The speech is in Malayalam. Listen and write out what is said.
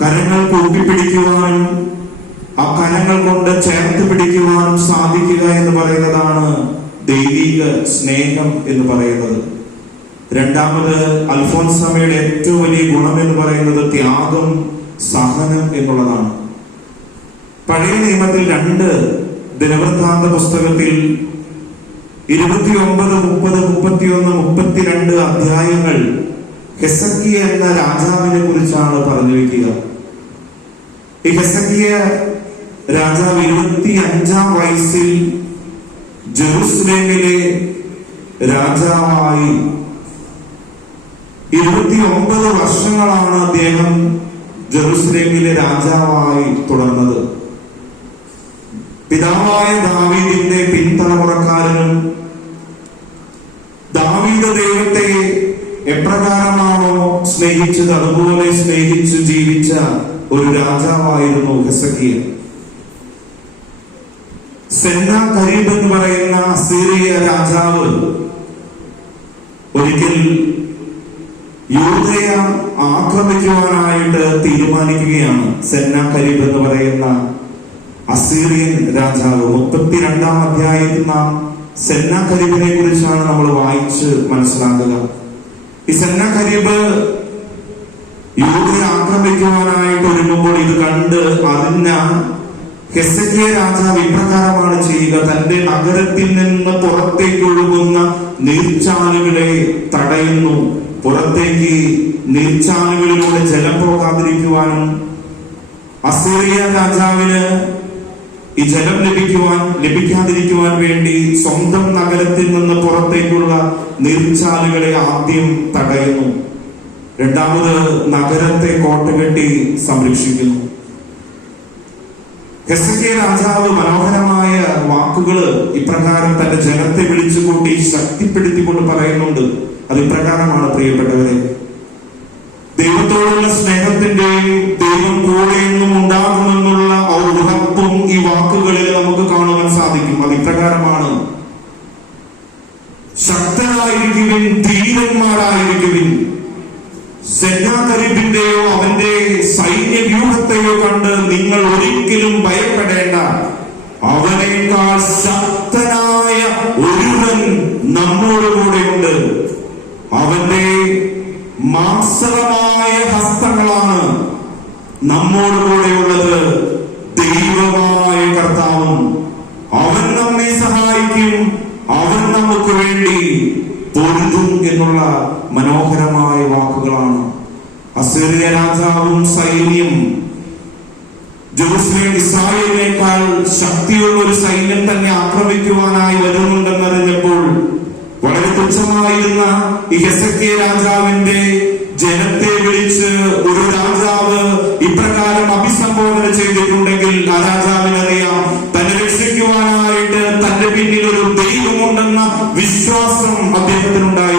കരങ്ങൾ കൂപ്പിപ്പിടിക്കുവാനും ആ കരങ്ങൾ കൊണ്ട് ചേർത്ത് പിടിക്കുവാനും സാധിക്കുക എന്ന് പറയുന്നതാണ് ദൈവിക സ്നേഹം എന്ന് പറയുന്നത്. രണ്ടാമത് അൽഫോൻസാമയുടെ ഏറ്റവും വലിയ ഗുണം എന്ന് പറയുന്നത് ത്യാഗം, സഹനം എന്നുള്ളതാണ്. പഴയ നിയമത്തിൽ 2 ദിനവൃത്താന്ത പുസ്തകത്തിൽ 29, 30, 31, 32 അധ്യായങ്ങൾ ഹെസക്കിയ എന്ന രാജാവിനെ കുറിച്ചാണ് പറഞ്ഞു വയ്ക്കുക. ഈ ഹെസക്കിയ രാജാവ് 25-ാം വയസ്സിൽ ജെറുസലേമിലെ രാജാവായി 29 വർഷങ്ങളാണ് അദ്ദേഹം ജെറുസലേമിലെ രാജാവായി തുടർന്നത്. പിതാവായ ദാവീദിന്റെ പിൻതലമുറക്കാരനും ദാവീദ് ദൈവത്തെ എപ്രകാരമാണോ സ്നേഹിച്ചത് അതുപോലെ സ്നേഹിച്ചു ജീവിച്ച ഒരു രാജാവായിരുന്നു ഹെസക്കിയ. സെന്നാകരീബ് എന്ന് പറയുന്ന അസീറിയ രാജാവ് ഒരിക്കൽ യൂദയ ആക്രമിക്കുവാനായിട്ട് തീരുമാനിക്കുകയാണ്. സെന്നാകരീബ് എന്ന് പറയുന്ന അസീറിയൻ രാജാവ്. 32-ാം അധ്യായത്തിൽ നാം സെന്നാകരീബിനെ കുറിച്ചാണ് നമ്മൾ വായിച്ച് മനസ്സിലാക്കുക. ഈ സെന്നാകരീബ് യൂദയെ ആക്രമിക്കുവാനായിട്ട് ഒരുങ്ങുമ്പോൾ ഇത് കണ്ട് അറിഞ്ഞ ഹെസക്കിയ രാജാവ് ഇപ്രകാരമാണ് ചെയ്യുക. തന്റെ നഗരത്തിൽ നിന്ന് പുറത്തേക്ക് ഒഴുകുന്ന നീർച്ചാലുകളെ തടയുന്നു. പുറത്തേക്ക് നീർച്ചാലുകളിലൂടെ ജലം പോകാതിരിക്കുവാനും അസീറിയ രാജാവിന് ഈ ജലം ലഭിക്കാതിരിക്കുവാൻ വേണ്ടി സ്വന്തം നഗരത്തിൽ നിന്ന് പുറത്തേക്കുള്ള നീർച്ചാലുകളെ ആദ്യം തടയുന്നു. രണ്ടാമത് നഗരത്തെ കോട്ടകെട്ടി സംരക്ഷിക്കുന്നു. ഹെസക്കിയ രാജാവ് മനോഹരമായ വാക്കുകൾ ഇപ്രകാരം തന്റെ ജനത്തെ വിളിച്ചുകൂട്ടി ശക്തിപ്പെടുത്തിക്കൊണ്ട് പറയുന്നുണ്ട്. അത് ഇപ്രകാരമാണ്: പ്രിയപ്പെട്ടവരെ, ദൈവത്തോടുള്ള സ്നേഹത്തിന്റെയും ദൈവം കൂടെയെന്നും ഉണ്ടാകുമെന്നുള്ള ഉറപ്പും ഈ വാക്കുകളിൽ നമുക്ക് കാണുവാൻ സാധിക്കും. അത് ഇപ്രകാരമാണ്: ശക്തരായിരിക്കുവിൻ, ധീരന്മാരായിരിക്കുവിൻ. സെന്നാകരീബിന്റെയോ അവന്റെ സൈന്യ വ്യൂഹത്തെയോ കണ്ട് നിങ്ങൾ ഒരിക്കലും ഭയപ്പെടേണ്ട. അവനേക്കാൾ ശക്തനായ ഒരുവൻ നമ്മോടുകൂടെയുണ്ട്. അവന്റെ മാംസളമായ ഹസ്തങ്ങളാണ് നമ്മോടുകൂടെയുള്ളത്. ദൈവമായ കർത്താവും അവൻ നമ്മെ സഹായിക്കും. അവൻ നമുക്ക് വേണ്ടി പൊരുതും എന്നുള്ള മനോഹരമായ വാക്കുകളാണ്. അസീറിയ രാജാവും സൈന്യം ജെറുസലേം ഇസ്രായേലിനേക്കാൾ ശക്തിയുള്ള ഒരു സൈന്യം തന്നെ ആക്രമിക്കുവാനായി വരുന്നുണ്ടെന്നറിഞ്ഞപ്പോൾ വളരെ തുച്ഛമായിരുന്ന ഈ ഹെസക്കിയ രാജാവിന്റെ ജനത്തെ വിളിച്ച് ഒരു രാജാവ് ഇപ്രകാരം അഭിസംബോധന ചെയ്തിട്ടുണ്ടെങ്കിൽ ആ രാജാവിനറിയാം തന്നെ രക്ഷിക്കുവാനായിട്ട് തന്റെ പിന്നിൽ ഒരു ദൈവമുണ്ടെന്ന വിശ്വാസം അദ്ദേഹത്തിനുണ്ടായി.